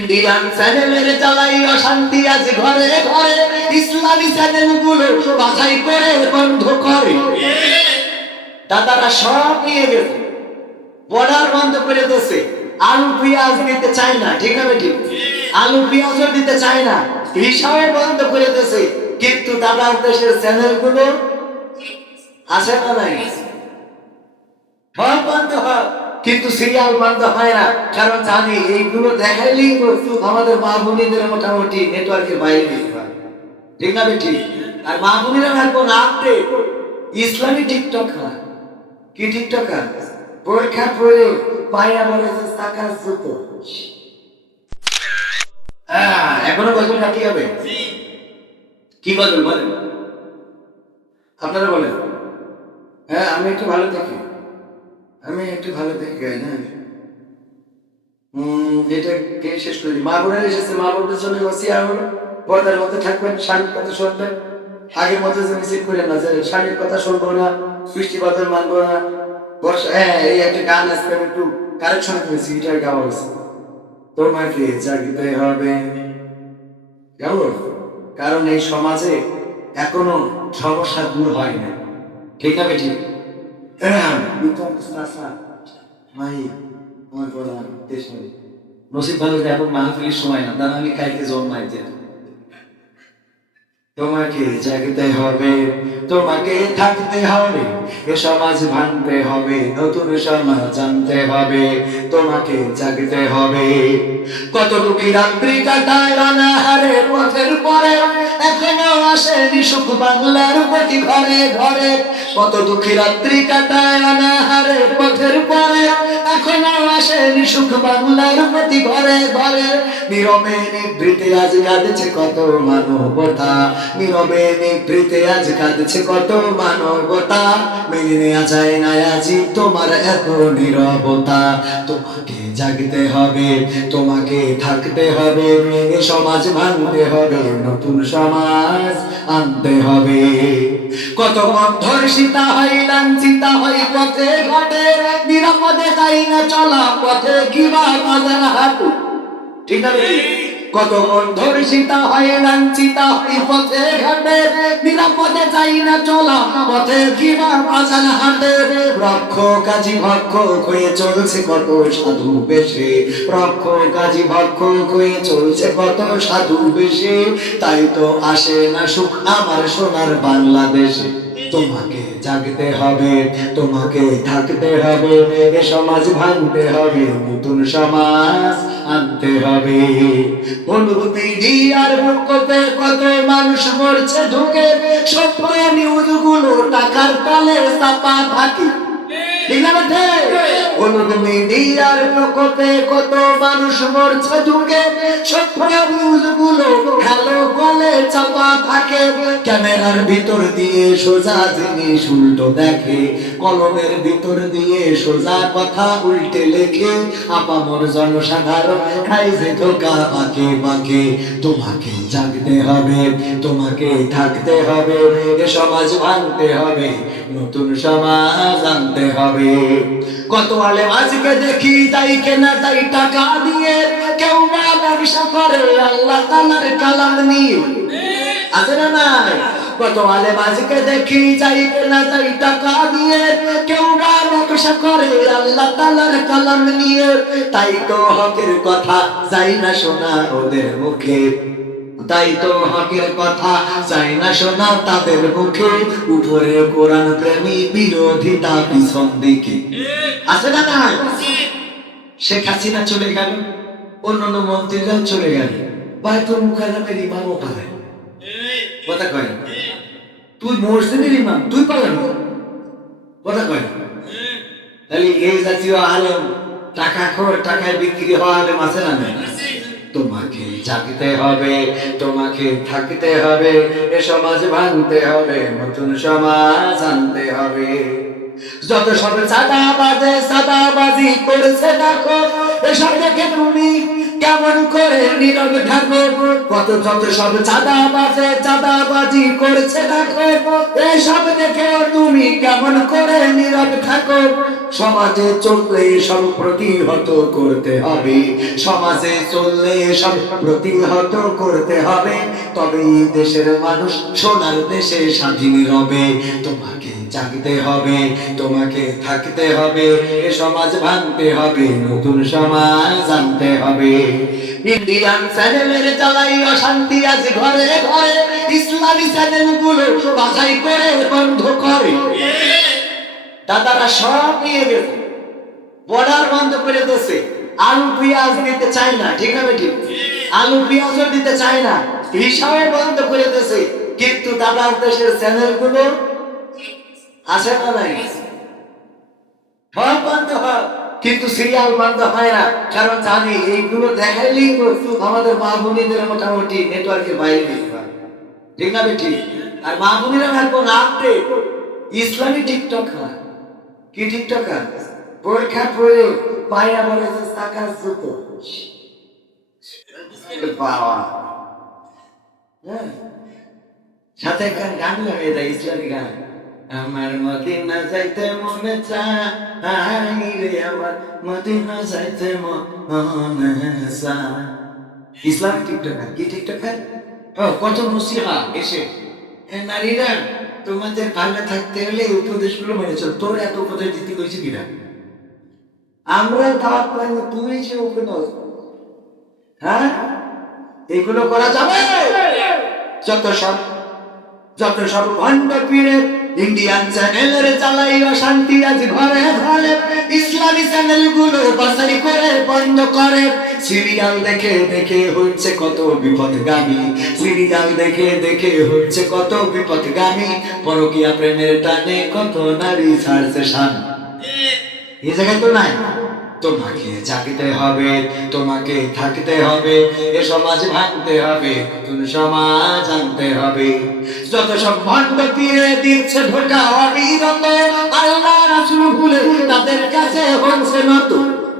Indian চ্যানেলের জ্বালাই অশান্তি আছে ঘরে ঘরে। ইসলামী চ্যানেলগুলো বাছাই করে বন্ধ করে। দাদারা সব নিয়ে গেছে। বর্ডার বন্ধ করে দিয়েছে। আলু পেঁয়াজ দিতে চায় না, ঠিক আছে ঠিক? আলু পেঁয়াজও দিতে চায় না। ভিসাও বন্ধ করে দিয়েছে। কিন্তু দাদার দেশের চ্যানেলগুলো আছে না নাই? বন্ধ হয়। কিন্তু সিরিয়াল বন্ধ হয় না। কারণ জানি, এইগুলো দেখাইলেই আমাদের মা বোনীদের মোটামুটি নেটওয়ার্কের বাইরে ঠিক না ঠিক আর মা বোনেরা এখন আপডে ইসলামী টিকটক হয় কি টিকটক পরীক্ষা পড়ে পায়া বলে সাকার জুতো এখনও না কি হবে? কি বলবেন বলেন। আপনারা বলেন। হ্যাঁ আমি একটু ভালো থাকি। আমি একটু ভালো দেখে গাই না? এটা কে শেষ করে মা বোনের এসেছে মা বোনদের জন্য ওসিয়া হলো পর্দার মধ্যে থাকবেন, স্বামীর কথা শুনবেন। আগের মধ্যে যে মিছিল করে না, যে স্বামীর কথা শুনব না সৃষ্টি কথা মানবো না। বর্ষা হ্যাঁ এই একটা গান আজকে আমি একটু কারেকশন করেছি এটার গাওয়া হয়েছে। তোমাকে জাগিতে হবে। কেমন? কারণ এই সমাজে এখনও সমস্যা দূর হয় না। ঠিক না বেটি নসিব ভালো এখন মাহফিলের সময় না তাহলে আমি কালকে জন্মাই যে তোমাকে জাগতে হবে, তোমাকে থাকতে হবে, এ সমাজ ভাঙতে হবে, নতুন সমাজ জানতে হবে, তোমাকে জাগতে হবে। কত দুঃখী রাত্রি কাটায় অনাহারে পথের পরে, এখনও আসেনি সুখ বাংলার প্রতি ঘরে ঘরে। কত দুঃখী রাত্রি কাটায় অনাহারে পথের পরে মেনে তোমাকে জাগতে হবে, তোমাকে থাকতে হবে। এ সমাজ ভাঙতে হবে, নতুন সমাজ আনতে হবে। কত বন্ধর সীতা হয়, লাঞ্ছিতা হয় পথে ঘাটে। নিরাপদে তাই না চলা পথে কিবা বাজার হাটু? ঠিক আছে? কত বন্ধর সীতা হয় লাঞ্ছিতা হয় পথে ঘাটে। নিরাপদে চাই না চলা পথে কিবা বাজার হাটে? রক্ষ কাজী ভক্ষ হয়ে চলছে কত সাধু বেশে। রক্ষ কাজী ভক্ষ হয়ে চলছে কত সাধু বেশে। তাই তো আসে না সুখ আমার সোনার বাংলাদেশে। তোমাকে জাগতে হবে, তোমাকে থাকতে হবে, এ সমাজ ভাঙতে হবে, নতুন সমাজ আনতে হবে। অনুভূতি আর বুকতে কত মানুষ মরছে ঢুকে সভ্য নিউজগুলো টাকার তালে চাপা থাকি। ঠিক না ক্যামেরার ভিতর দিয়ে সোজা জিনিস উল্টো দেখে। কলমের ভিতর দিয়ে সোজা কথা উল্টে লেখে। আপামর জনসাধারণ খাই যে ধোকা বাকে বাকে তোমাকে জাগতে হবে, তোমাকে থাকতে হবে, এ সমাজ ভাঙতে হবে, নতুন সমাজ আনতে হবে। কত আলে আজকে দেখি তাই কেনা তাই টাকা দিয়ে কেউ না ব্যবসা করে, আল্লাহ তালার কালাম নিয়ে। আছে না নাই? কত আলে মাঝকে দেখি যাই টাকা দিয়ে কেউ ব্যবসা করে, আল্লাহ তালার নিয়ে। তাই তো হকের কথা যাই না শোনা ওদের মুখে। তাই তো হকের কথা চাই না শোনা, তাদের মুখে উপরে কোরআন প্রেমী বিরোধিতা পিছন দিকে। আছে না শেখ হাসিনা চলে গেল, অন্যান্য মন্ত্রীরা চলে গেল। বাইতুল মুকাররমের ইমামও কথা কয় তুই মসজিদের ইমাম, তুই পালানো কথা কয় তাহলে এই জাতীয় আলেম টাকা খোর, টাকায় বিক্রি হওয়া আলেম আছে না? তোমাকে জাগতে হবে, তোমাকে থাকতে হবে, এ সমাজ ভাঙতে হবে, নতুন সমাজ আনতে হবে। যত সব সাদা বাজে সাদা বাজি করছে দেখো, এসব দেখে তুমি কেমন করে নীরব থাকব? কত যত সব চাঁদা বাজে চাঁদা বাজি করছে থাকব এসব দেখে তুমি কেমন করে নীরব থাকো? সমাজে চললে সব প্রতিহত করতে হবে। সমাজে চললে সব প্রতিহত করতে হবে। তবেই দেশের মানুষ সোনার দেশে স্বাধীন রবে। তোমাকে জাগতে হবে, তোমাকে থাকতে হবে, এ সমাজ ভাঙতে হবে, নতুন সমাজ আনতে হবে। ইন্ডিয়ান চ্যানেলের জ্বালাই অশান্তি আজ ঘরে ঘরে, ইসলামী চ্যানেলগুলো বাছাই করে বন্ধ করে। দাদারা সব নিয়ে গেছে। বর্ডার বন্ধ করে দিয়েছে। আলু পেঁয়াজ দিতে চায় না, ঠিক আছে ঠিক আলু পেঁয়াজও দিতে চায় না। হিসাবে বন্ধ করে দিয়েছে। কিন্তু দাদার দেশের চ্যানেলগুলো আছে না নাই? বন্ধ হয়, কিন্তু সিরিয়াল বন্ধ হয় না। কারণ জানি, এইগুলো দেখাইলেই আমাদের মা বোনীদের মোটামুটি নেটওয়ার্কের বাইরে ঠিক না ঠিক আর মা বোনেরা এখন রাত্রে ইসলামী টিকটক হয় কি টিকটক হয় পরীক্ষা পড়ে পায়া বলে যে সাকার জুতো। বাবা। সাথে একটা গান লাগিয়ে ইসলামী গান। আমার মদিনা যাইতে মনে চাই রে, আমার মদিনা যাইতে মনে চাই। ইসলামিক টিকটকার কি টিকটকার ও, কত নসিহা এসে। নারীরা, তোমাদের ভালো থাকতে হলে এই উপদেশগুলো মেনে চল। তোর এত উপদেশ দিতে কইছে কিনা? আমরা দাওয়াত পাই না তুমি যে উপদেশ। হ্যাঁ? এগুলো করা যাবে? যত সব ভণ্ড পীরে ইন্ডিয়ান চ্যানেলের চালাই অশান্তি আজ ঘরে ঘরে। ইসলামী চ্যানেলগুলো বাসারি করে, বন্ধ করে। সিরিয়াল দেখে দেখে হচ্ছে কত বিপদগামী। সিরিয়াল দেখে দেখে হচ্ছে কত বিপদগামী। পরকিয়া প্রেমের টানে কত নারী ছাড়ছে শান এই জায়গায় তো নাই। তোমাকে জাগতে হবে, তোমাকে থাকতে হবে, এ সমাজ ভাঙতে হবে নতুন সমাজ আনতে হবে। যত সব ভণ্ড দিয়ে দিচ্ছে ঢোকা অবিরত, আল্লাহ রাসূল ভুলে তাদের কাছে হচ্ছে নতুন